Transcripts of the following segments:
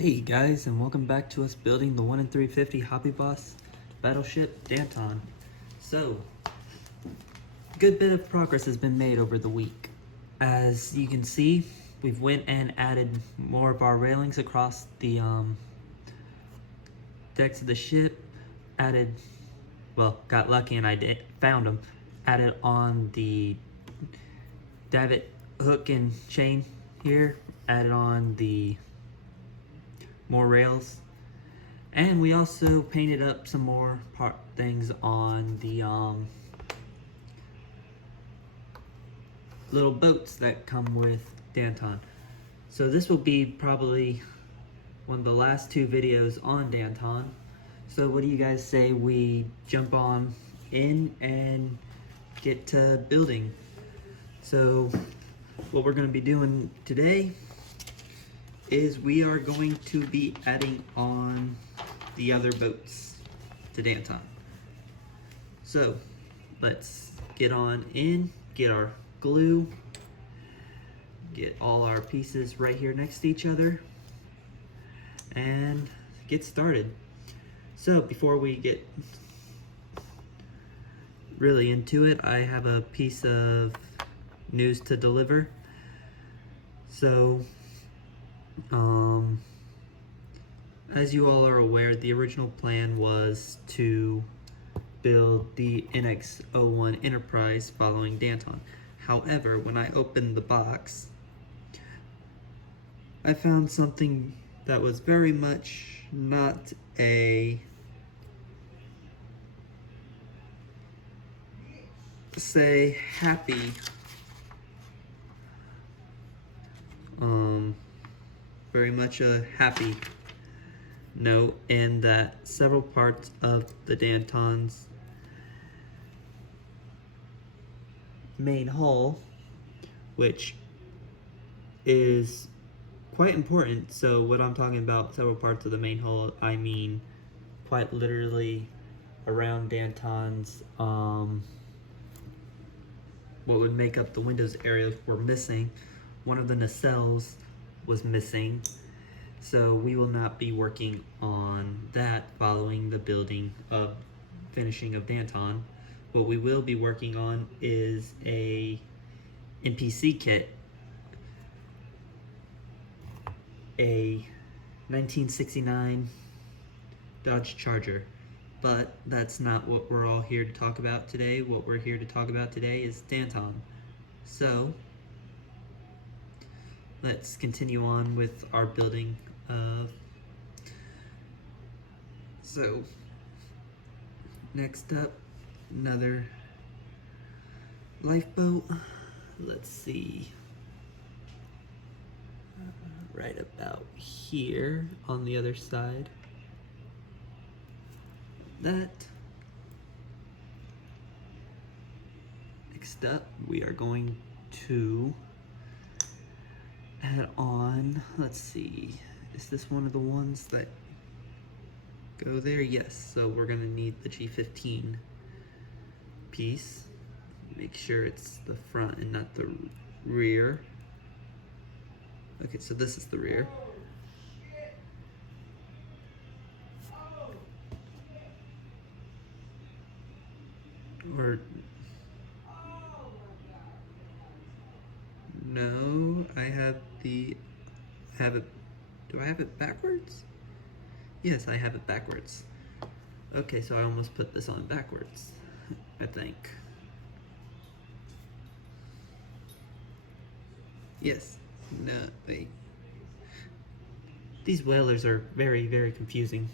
Hey guys, and welcome back to us building the 1 in 350 Hobby Boss battleship Danton. So, good bit of progress has been made over the week. As you can see, we've went and added more of our railings across the decks of the ship. Got lucky and found them. Added on the davit hook and chain here. Added on the more rails, and we also painted up some more things on the little boats that come with Danton. So this will be probably one of the last two videos on Danton. So what do you guys say we jump on in and get to building? So what we're going to be doing today is we are going to be adding on the other boats to Danton. So let's get on in, get our glue, get all our pieces right here next to each other, and get started. So before we get really into it, I have a piece of news to deliver. So as you all are aware, the original plan was to build the NX-01 Enterprise following Danton. However, when I opened the box, I found something that was very much not a happy very much a happy note, in that several parts of the Danton's main hull, which is quite important. So what I'm talking about, several parts of the main hull, I mean quite literally around Danton's what would make up the windows area were missing. One of the nacelles was missing, so we will not be working on that following the finishing of Danton. What we will be working on is a NPC kit, a 1969 Dodge Charger. But that's not what we're all here to talk about today. What we're here to talk about today is Danton. So let's continue on with our building of. So next up, another lifeboat. Let's see, right about here on the other side. That. Next up, we are going to add on, let's see, is this one of the ones that go there? Yes, so we're gonna need the G15 piece. Make sure it's the front and not the rear. Okay, so this is the rear. Or no, I have it. Do I have it backwards? Yes, I have it backwards. Okay, so I almost put this on backwards, I think. Yes. No, wait. These whalers are very, very confusing.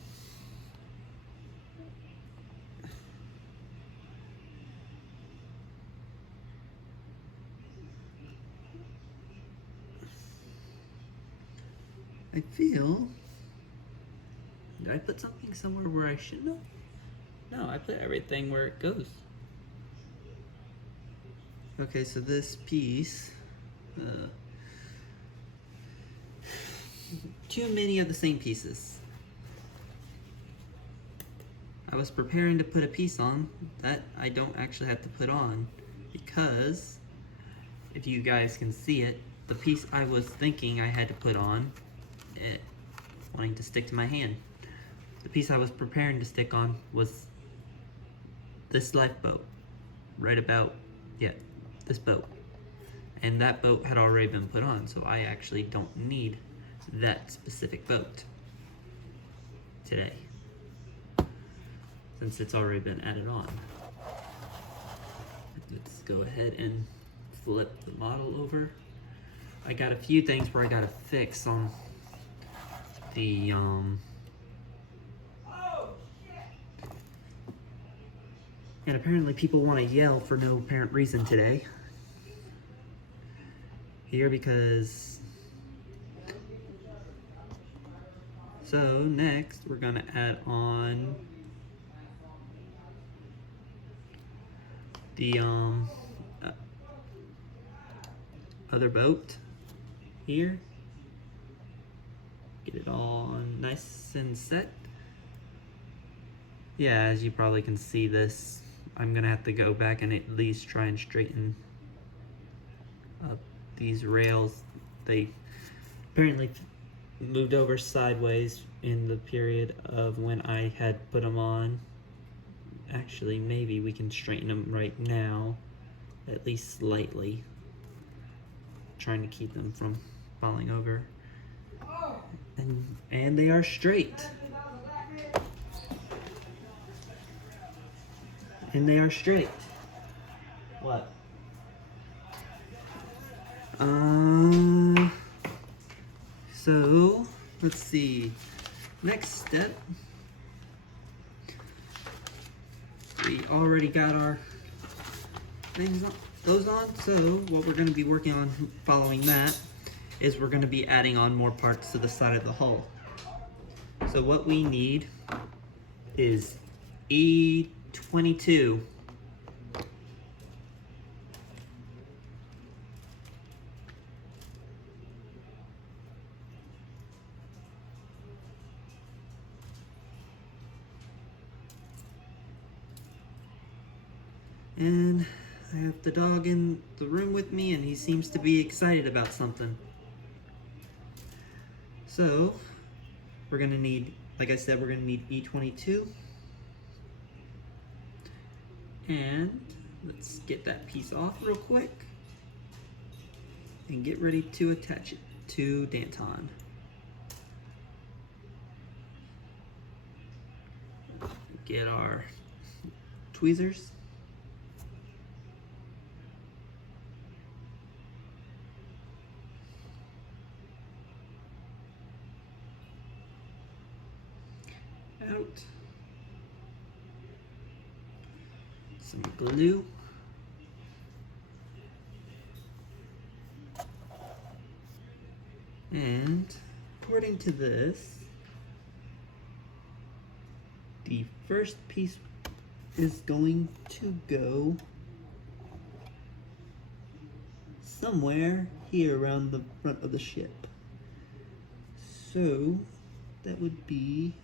I feel, did I put something somewhere where I shouldn't have? No, I put everything where it goes. Okay, so this piece, too many of the same pieces. I was preparing to put a piece on that I don't actually have to put on, because if you guys can see it, the piece I was thinking I had to put on, it wanting to stick to my hand. The piece I was preparing to stick on was this lifeboat, right about, yeah, this boat. And that boat had already been put on, so I actually don't need that specific boat today, since it's already been added on. Let's go ahead and flip the model over. I got a few things where I gotta fix on the and apparently people want to yell for no apparent reason today here, because so next we're gonna add on the other boat here. Get it all nice and set. Yeah, as you probably can see this, I'm gonna have to go back and at least try and straighten up these rails. They apparently moved over sideways in the period of when I had put them on. Actually, maybe we can straighten them right now, at least slightly, trying to keep them from falling over. And they are straight. And they are straight. What? So let's see. Next step. We already got our things on, those on. So what we're going to be working on following that is we're going to be adding on more parts to the side of the hull. So what we need is E22. And I have the dog in the room with me, and he seems to be excited about something. So we're gonna need, like I said, we're gonna need E22. And let's get that piece off real quick and get ready to attach it to Danton. Get our tweezers. Out. Some glue. And according to this, the first piece is going to go somewhere here around the front of the ship. So that would be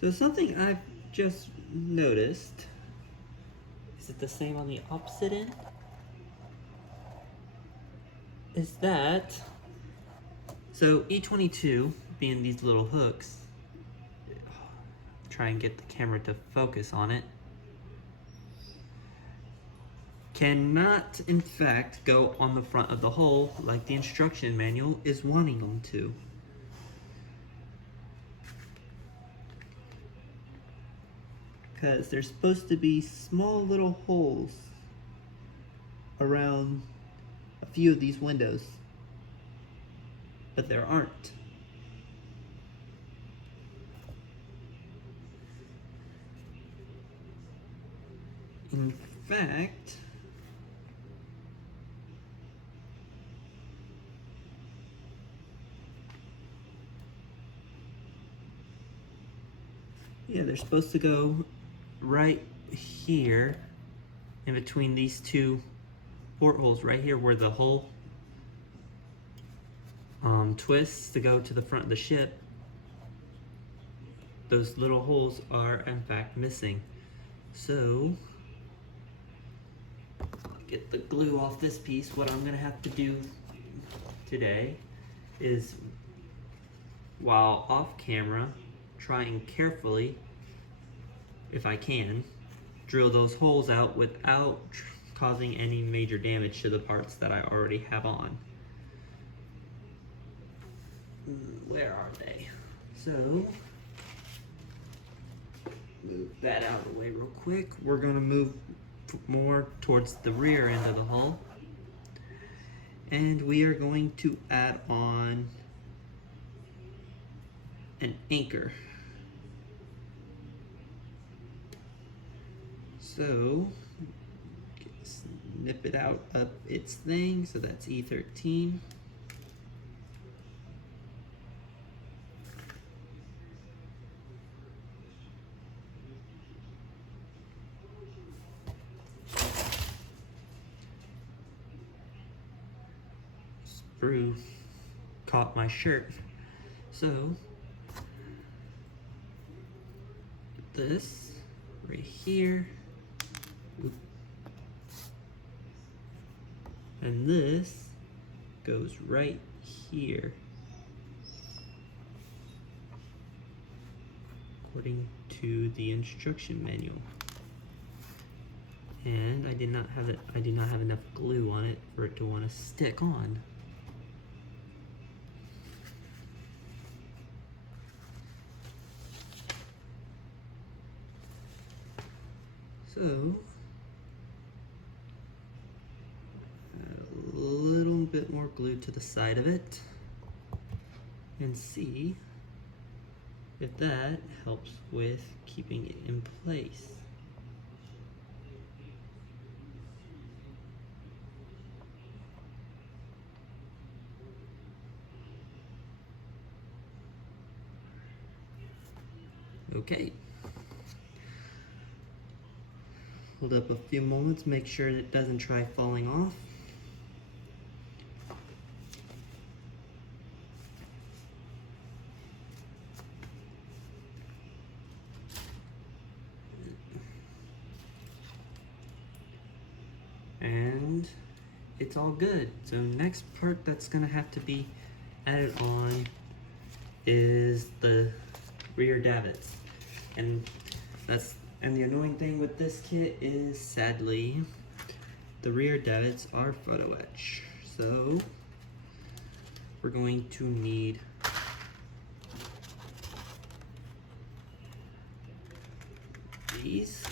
So something I've just noticed, is it the same on the opposite end? Is that, so E22 being these little hooks, try and get the camera to focus on it, cannot in fact go on the front of the hull like the instruction manual is wanting them to. Because there's supposed to be small little holes around a few of these windows, but there aren't. In fact, yeah, they're supposed to go right here in between these two portholes right here where the hull twists to go to the front of the ship. those little holes are in fact missing. So, get the glue off this piece. What I'm gonna have to do today is, while off camera, try and carefully, if I can, drill those holes out without causing any major damage to the parts that I already have on. Where are they? So, move that out of the way real quick. We're gonna move more towards the rear end of the hull. And we are going to add on an anchor. So, snip it out of its thing, so that's E13. Sprue caught my shirt. So, this right here. And this goes right here, according to the instruction manual. And I do not have enough glue on it for it to want to stick on. So, bit more glue to the side of it and see if that helps with keeping it in place. Okay. Hold up a few moments, make sure it doesn't try falling off. And it's all good. So next part that's gonna have to be added on is the rear davits. And the annoying thing with this kit is, sadly, the rear davits are photo etch. So we're going to need these.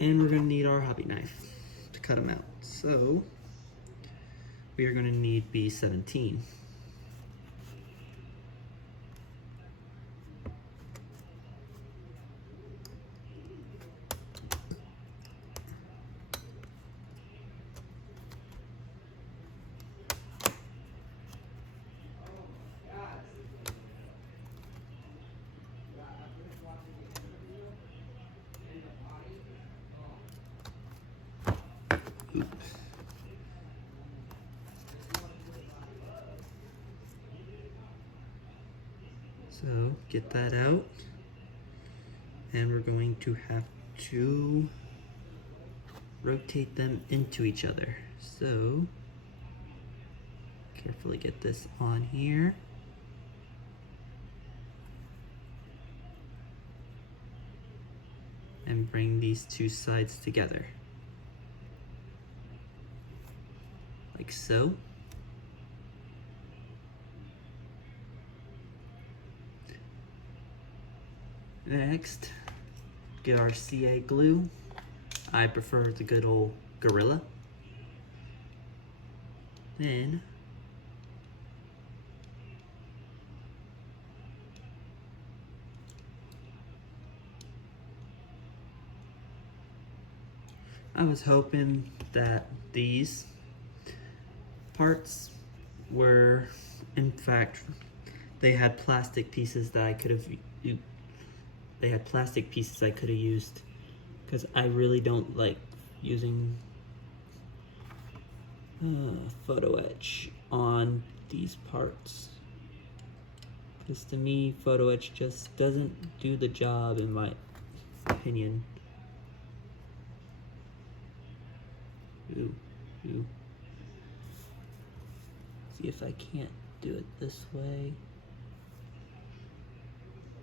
And we're going to need our hobby knife to cut them out. So we are going to need B17. Oops. So get that out, and we're going to have to rotate them into each other. So carefully get this on here. And bring these two sides together. Like so. Next, get our CA glue. I prefer the good old Gorilla. Then I was hoping that these parts were, in fact, they had plastic pieces that I could have used, because I really don't like using photo etch on these parts. Because to me, photo etch just doesn't do the job in my opinion. Ooh. See if I can't do it this way.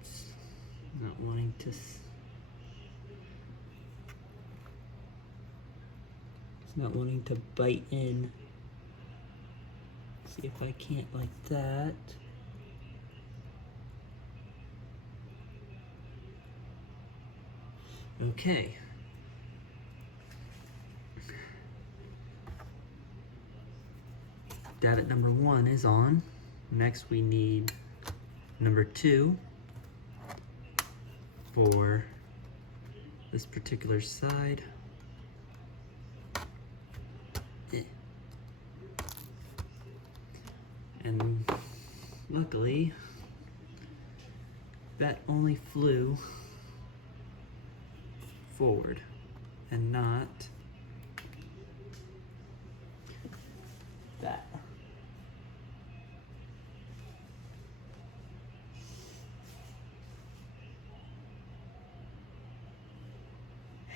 It's not wanting to. It's not wanting to bite in. See if I can't like that. Okay. Davit number 1 is on. Next we need number 2 for this particular side. And luckily, that only flew forward and not that.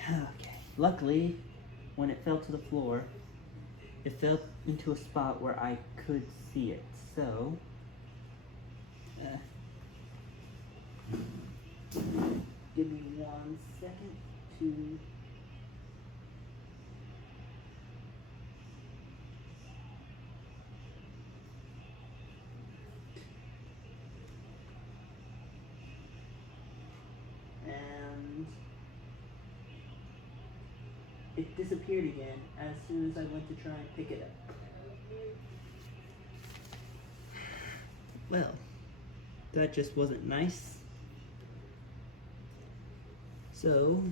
Okay. Luckily, when it fell to the floor, it fell into a spot where I could see it. So, give me 1 second to and it disappeared again as soon as I went to try and pick it up. Well, that just wasn't nice. So,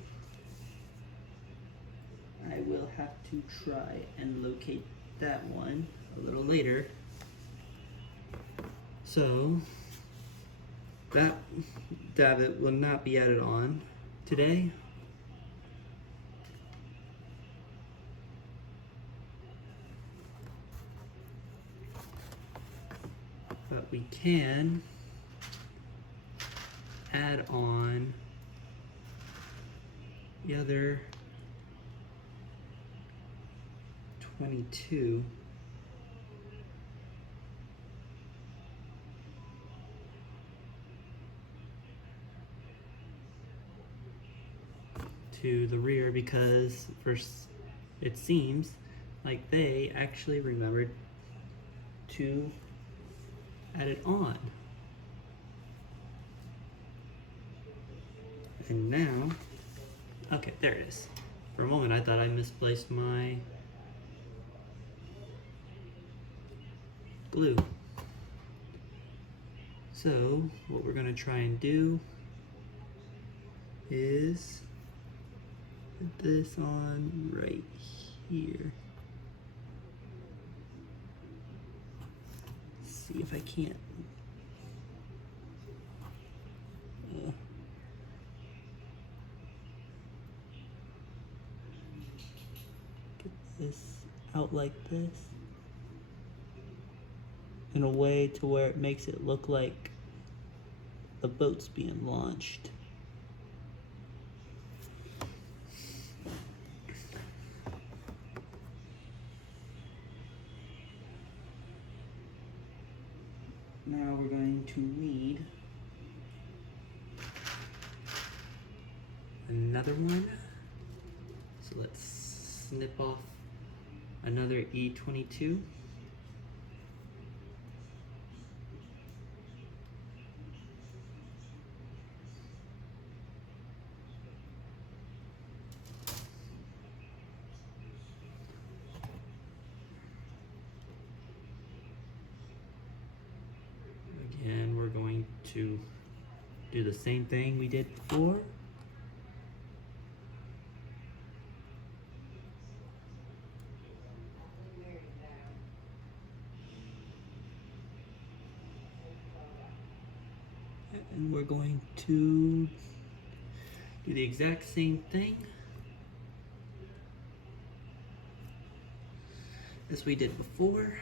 I will have to try and locate that one a little later. So, that davit will not be added on today. But we can add on the other 22 to the rear, because first it seems like they actually remembered to add it on. And now, okay, there it is. For a moment I thought I misplaced my glue. So what we're gonna try and do is put this on right here. See if I can't. Get this out like this in a way to where it makes it look like the boat's being launched. Now we're going to need another one. So let's snip off another E22. Again, we're going to do the same thing we did before. And we're going to do the exact same thing as we did before.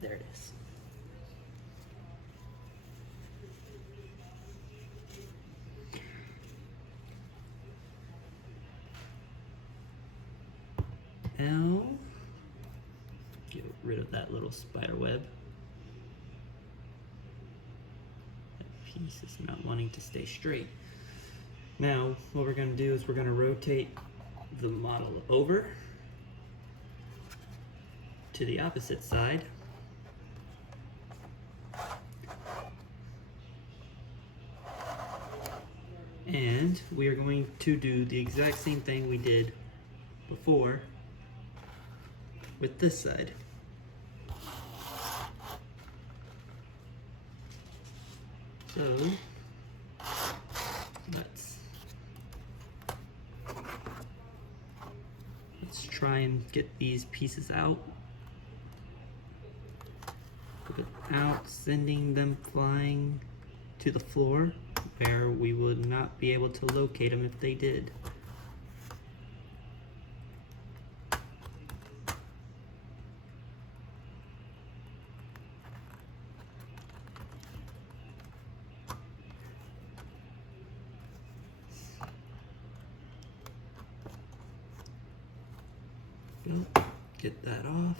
There it is. Now, get rid of that little spider web. That piece is not wanting to stay straight. Now, what we're going to do is we're going to rotate the model over to the opposite side. And we are going to do the exact same thing we did before with this side. So let's try and get these pieces out without sending them flying to the floor, where we would not be able to locate them if they did. Get that off.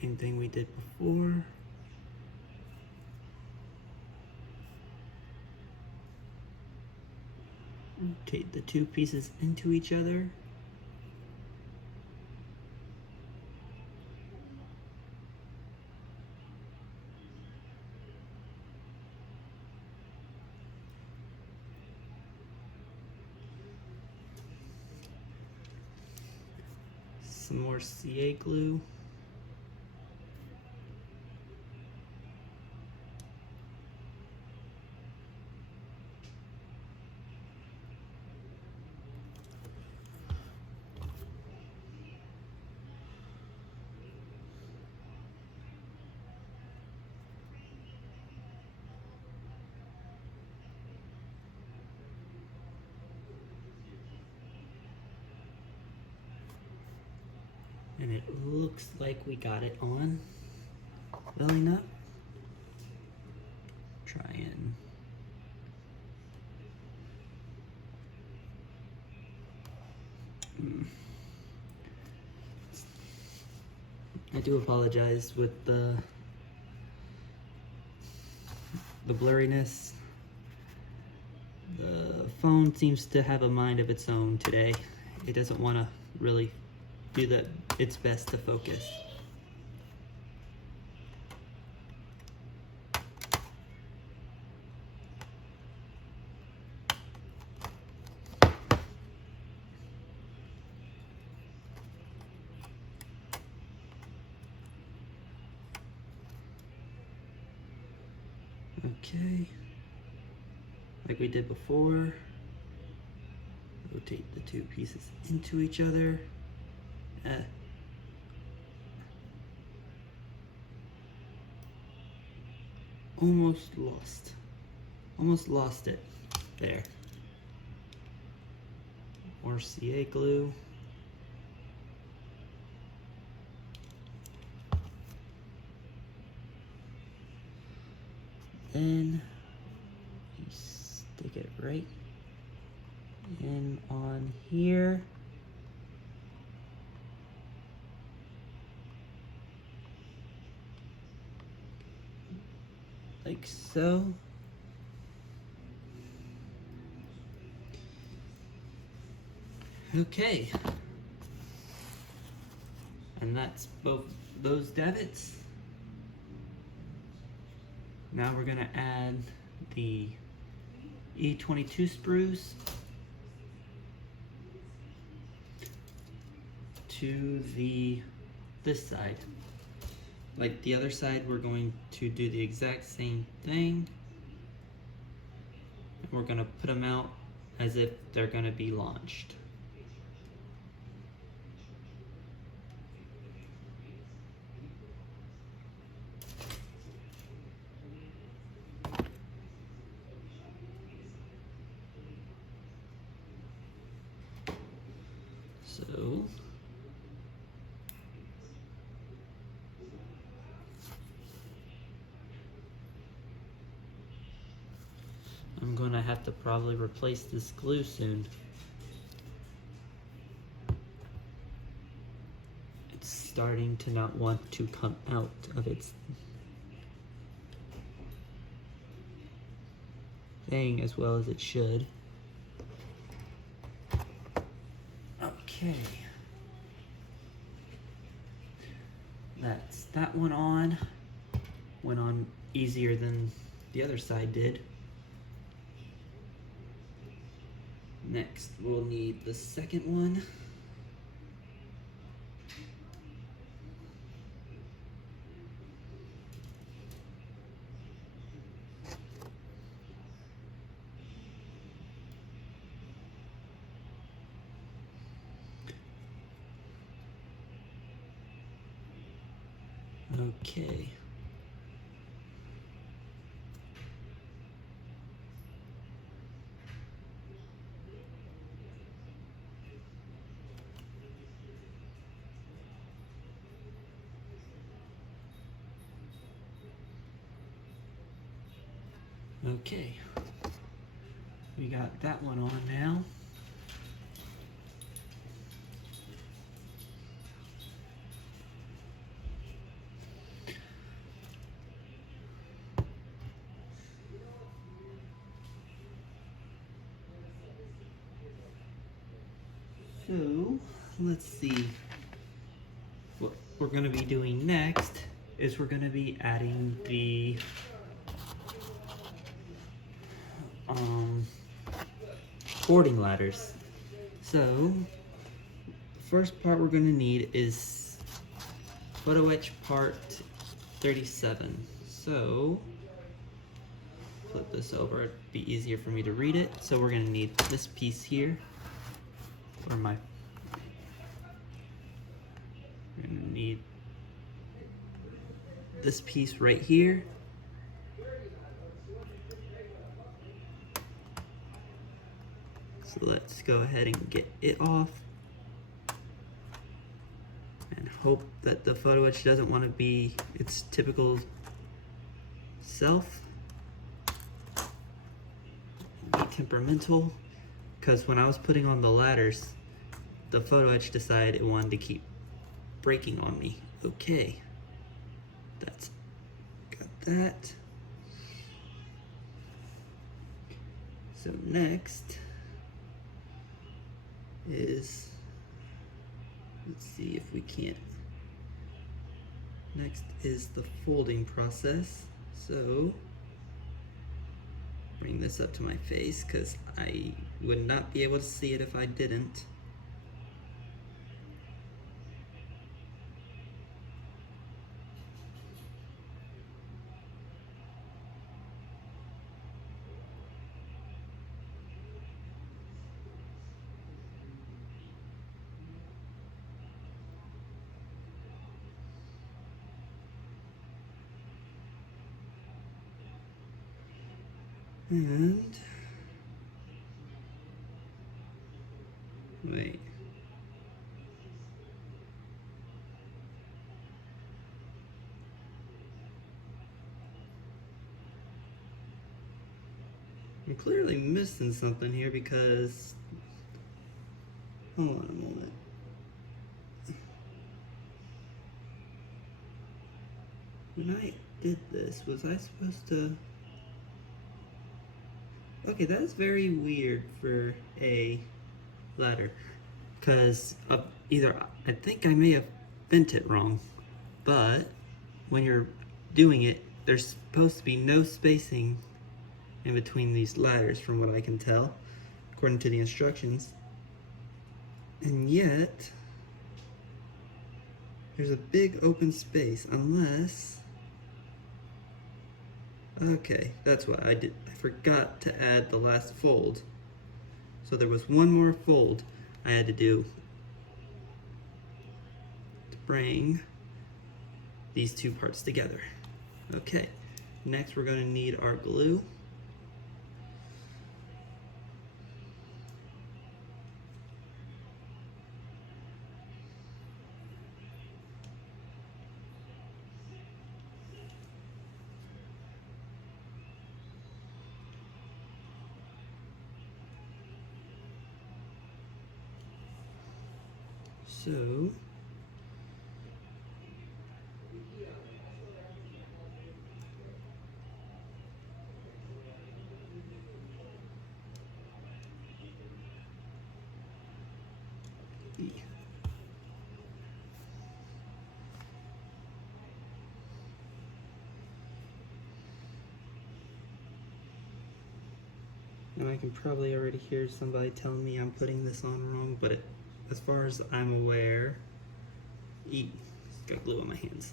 Same thing we did before. Rotate the two pieces into each other. Some more CA glue. And it looks like we got it on well enough. Try and I do apologize with the blurriness. The phone seems to have a mind of its own today. It doesn't want to really do its best to focus. Okay, like we did before, rotate the two pieces into each other. Almost lost it there. More CA glue. Then you stick it right in on here. Like so. Okay. And that's both those davits. Now we're gonna add the E22 sprues to this side. Like the other side, we're going to do the exact same thing. we're gonna put them out as if they're gonna be launched. So I'm gonna have to probably replace this glue soon. It's starting to not want to come out of its thing as well as it should. Okay. That's that one on. Went on easier than the other side did. Next, we'll need the second one. Okay. Okay. We got that one on now. So, let's see. What we're going to be doing next is we're going to be adding the boarding ladders. So, the first part we're going to need is photo etch part 37. So, flip this over, it'd be easier for me to read it. So we're going to need this piece here, or we're going to need this piece right here. So let's go ahead and get it off and hope that the photo etch doesn't want to be its typical self. Be temperamental, because when I was putting on the ladders, the photo etch decided it wanted to keep breaking on me. Okay, that's got that. So next is, let's see if we can't. Next is the folding process. So bring this up to my face because I would not be able to see it if I didn't. And wait. I'm clearly missing something here because, hold on a moment. When I did this, was I supposed to? Okay, that's very weird for a ladder, because either I think I may have bent it wrong, but when you're doing it, there's supposed to be no spacing in between these ladders from what I can tell, according to the instructions. And yet, there's a big open space, unless, Okay, that's what I did. I forgot to add the last fold. So there was one more fold I had to do to bring these two parts together. Okay, next we're going to need our glue. So and I can probably already hear somebody telling me I'm putting this on wrong, but as far as I'm aware, got glue on my hands.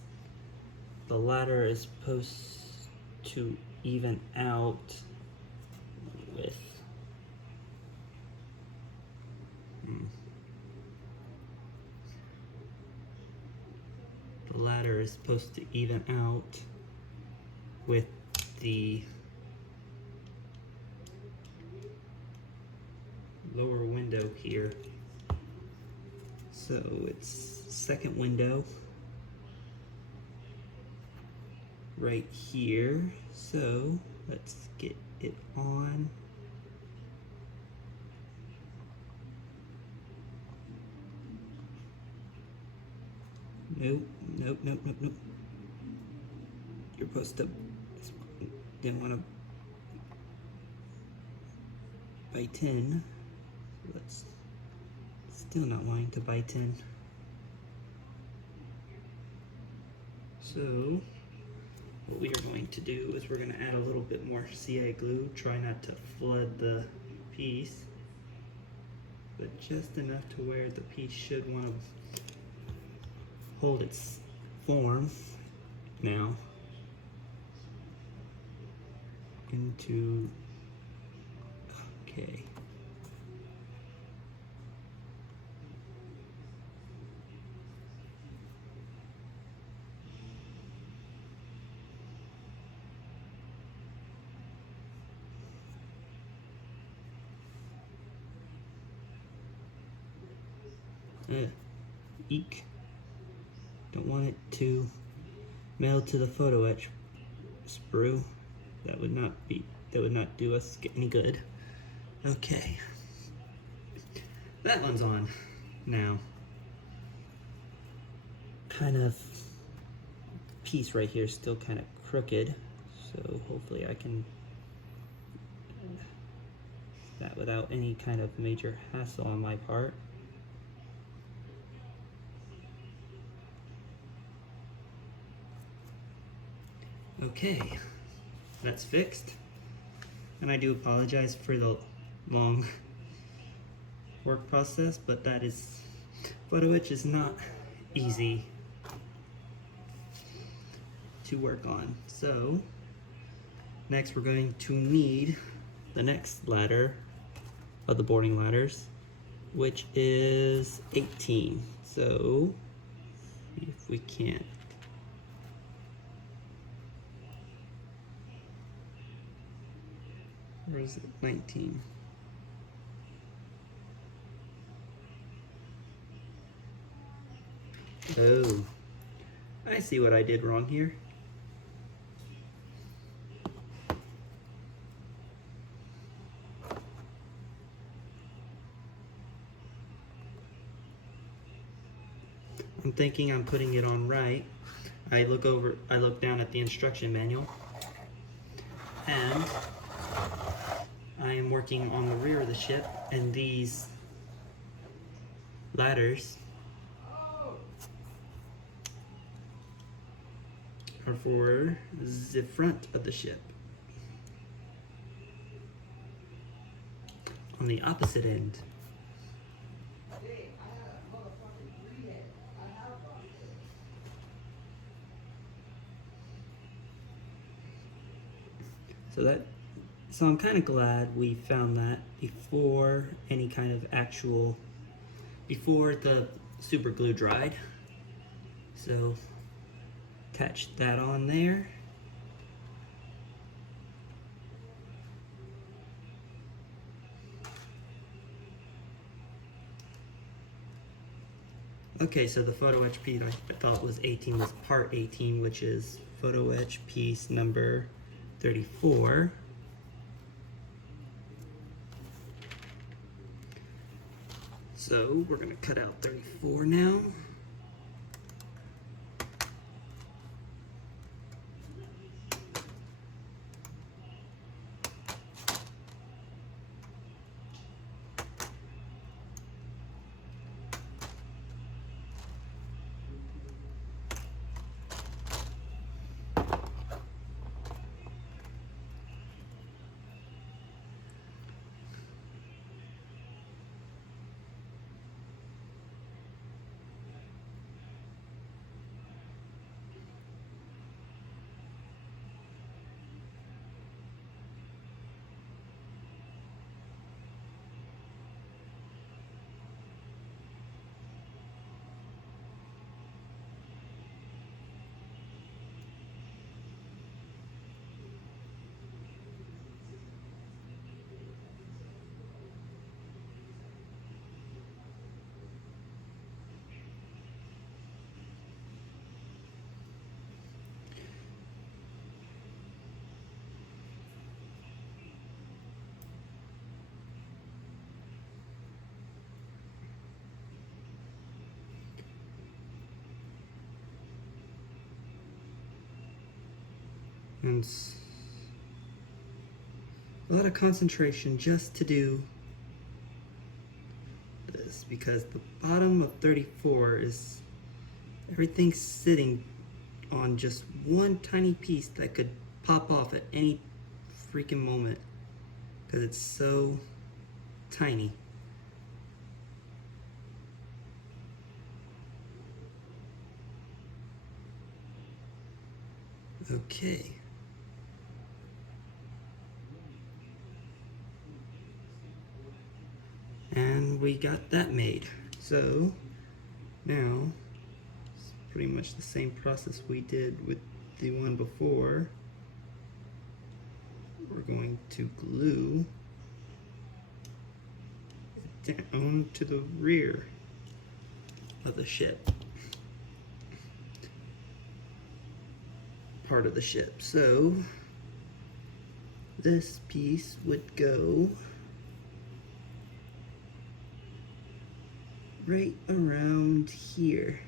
The ladder is supposed to even out with the ladder is supposed to even out with the lower window here. So it's second window right here. So let's get it on. Nope, nope, nope, nope, nope. You're supposed to, didn't want to bite in. Let's, still not wanting to bite in. So, what we are going to do is we're going to add a little bit more CA glue. Try not to flood the piece, but just enough to where the piece should want to hold its form now into, okay. Eek. Don't want it to meld to the photo etch sprue. That would not do us any good. Okay. That one's on now. Kind of piece right here is still kind of crooked, so hopefully I can that without any kind of major hassle on my part. Okay, that's fixed. And I do apologize for the long work process, but that is, photo etch is not easy to work on. So, next we're going to need the next ladder of the boarding ladders, which is 18. So, see if we can't. Or is it 19? Oh, I see what I did wrong here. I'm thinking I'm putting it on right. I look down at the instruction manual, and I am working on the rear of the ship, and these ladders are for the front of the ship. On the opposite end. So I'm kind of glad we found that before any kind of before the super glue dried. So attach that on there. Okay, so the photo etch piece I thought was 18 was part 18, which is photo etch piece number 34. So we're going to cut out 34 now. And a lot of concentration just to do this, because the bottom of 34 is everything's sitting on just one tiny piece that could pop off at any freaking moment because it's so tiny. Okay. And we got that made. So now it's pretty much the same process we did with the one before. We're going to glue it down to the rear of the ship. Part of the ship. So this piece would go right around here.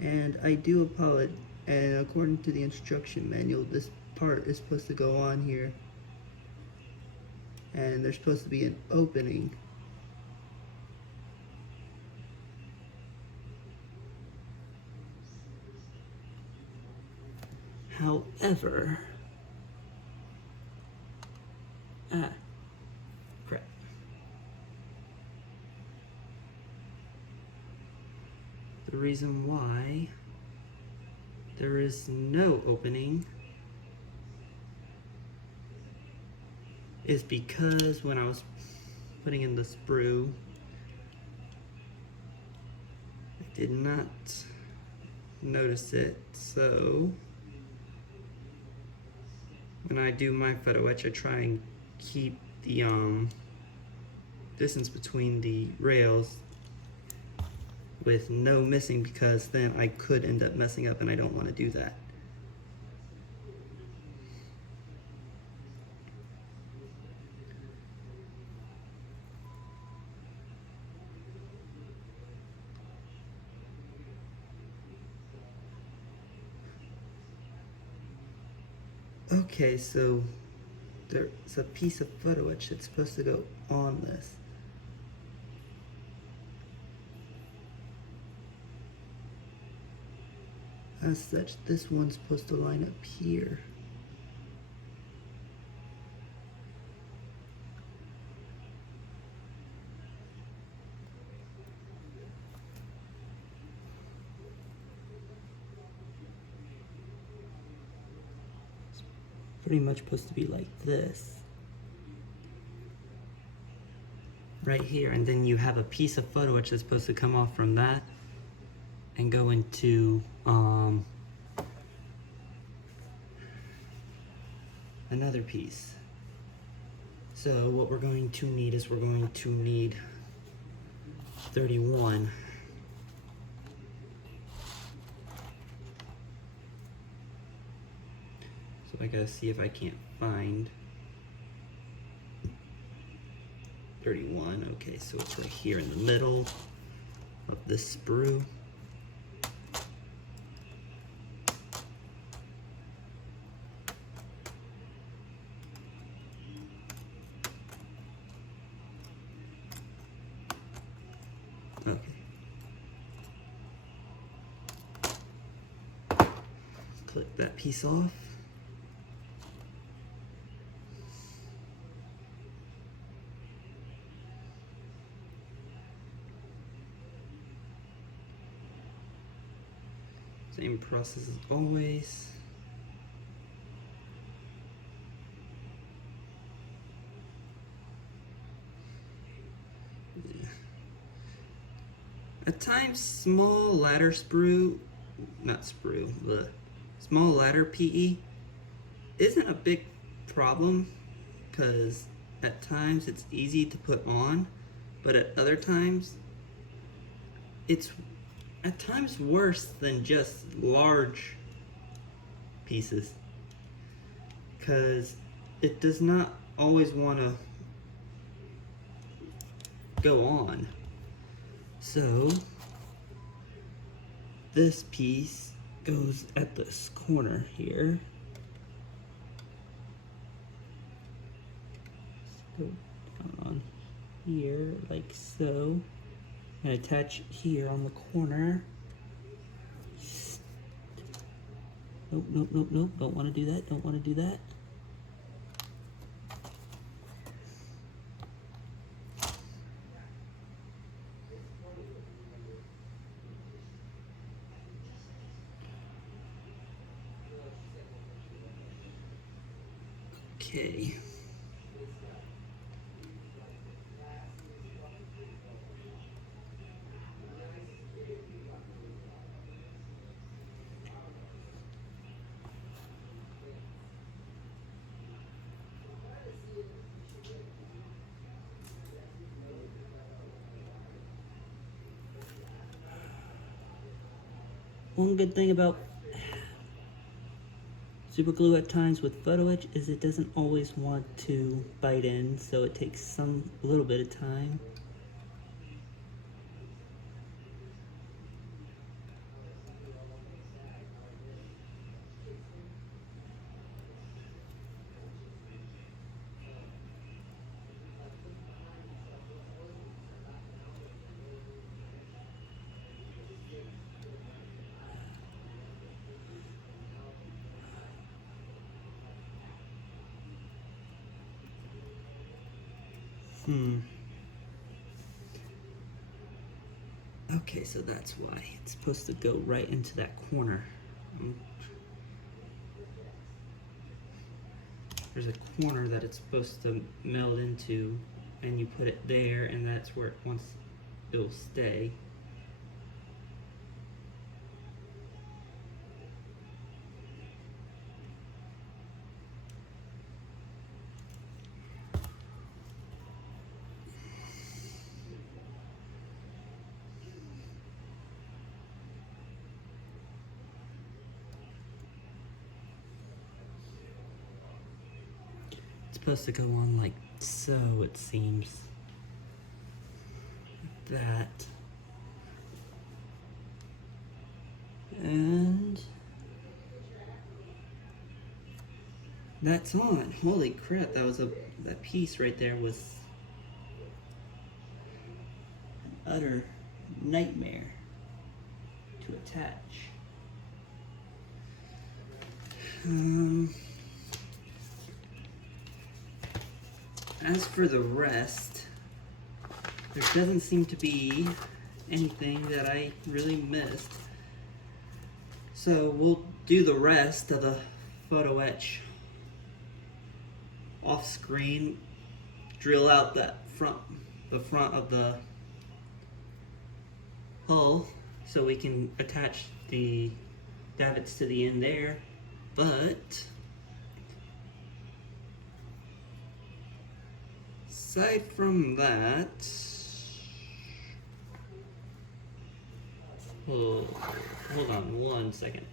And I do apologize, and according to the instruction manual, this part is supposed to go on here. And there's supposed to be an opening. However, crap. The reason why there is no opening is because when I was putting in the sprue, I did not notice it. So when I do my photo etch, I try and keep the distance between the rails with no missing, because then I could end up messing up and I don't want to do that. Okay, so there's a piece of photo etch that's supposed to go on this. As such, this one's supposed to line up here. pretty much supposed to be like this. Right here, and then you have a piece of photo etch that's supposed to come off from that and go into another piece. So what we're going to need is we're going to need 31. So I gotta see if I can't find 31. Okay, so it's right here in the middle of this sprue. Okay. Click that piece off. Same process as always. At times, small ladder sprue, small ladder PE isn't a big problem because at times it's easy to put on, but at other times it's at times worse than just large pieces because it does not always want to go on. So this piece goes at this corner here. Let's go down here like so. And attach here on the corner. Nope, nope, nope, nope. Don't want to do that. Don't want to do that. Okay. One good thing about super glue at times with photo etch is it doesn't always want to bite in, so it takes a little bit of time. Okay, so that's why it's supposed to go right into that corner. There's a corner that it's supposed to meld into, and you put it there, and that's where it will stay. Supposed to go on like so, it seems. Like that. And that's on. Holy crap, that piece right there was an utter nightmare to attach. As for the rest, there doesn't seem to be anything that I really missed. So we'll do the rest of the photo etch off screen, drill out the front of the hull so we can attach the davits to the end there, but aside from that, hold on one second.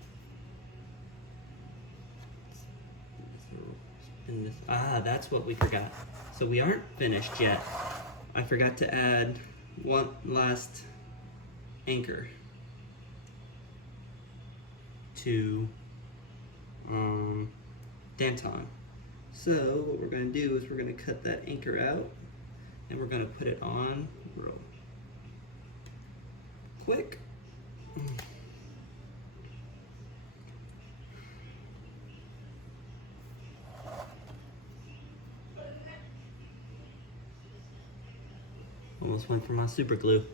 That's what we forgot. So we aren't finished yet. I forgot to add one last anchor to Danton. So what we're going to do is we're going to cut that anchor out and we're going to put it on real quick. Almost went for my super glue.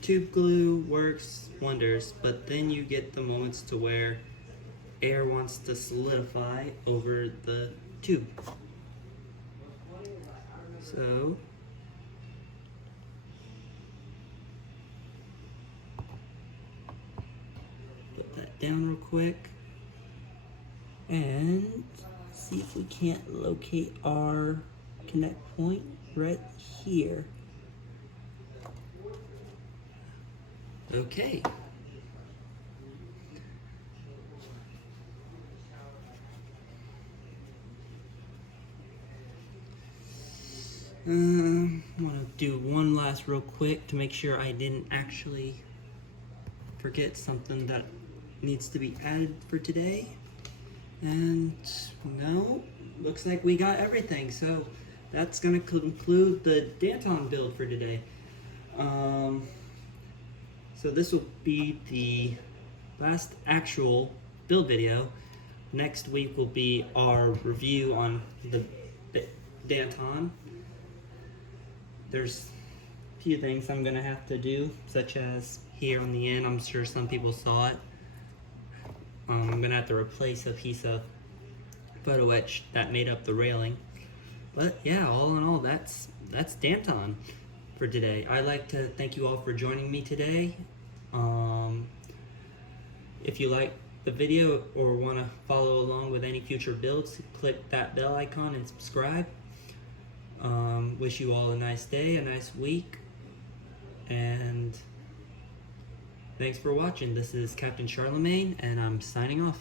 Tube glue works wonders, but then you get the moments to where air wants to solidify over the tube. So put that down real quick and see if we can't locate our connect point right here. Okay. I want to do one last real quick to make sure I didn't actually forget something that needs to be added for today. And no, looks like we got everything. So that's going to conclude the Danton build for today. So this will be the last actual build video. Next week will be our review on the Danton. There's a few things I'm gonna have to do, such as here on the end, I'm sure some people saw it. I'm gonna have to replace a piece of photo etch that made up the railing. But yeah, all in all, that's Danton for today. I'd like to thank you all for joining me today. If you like the video or want to follow along with any future builds, click that bell icon and subscribe. Wish you all a nice day, a nice week, and thanks for watching. This is Captain Charlemagne, and I'm signing off.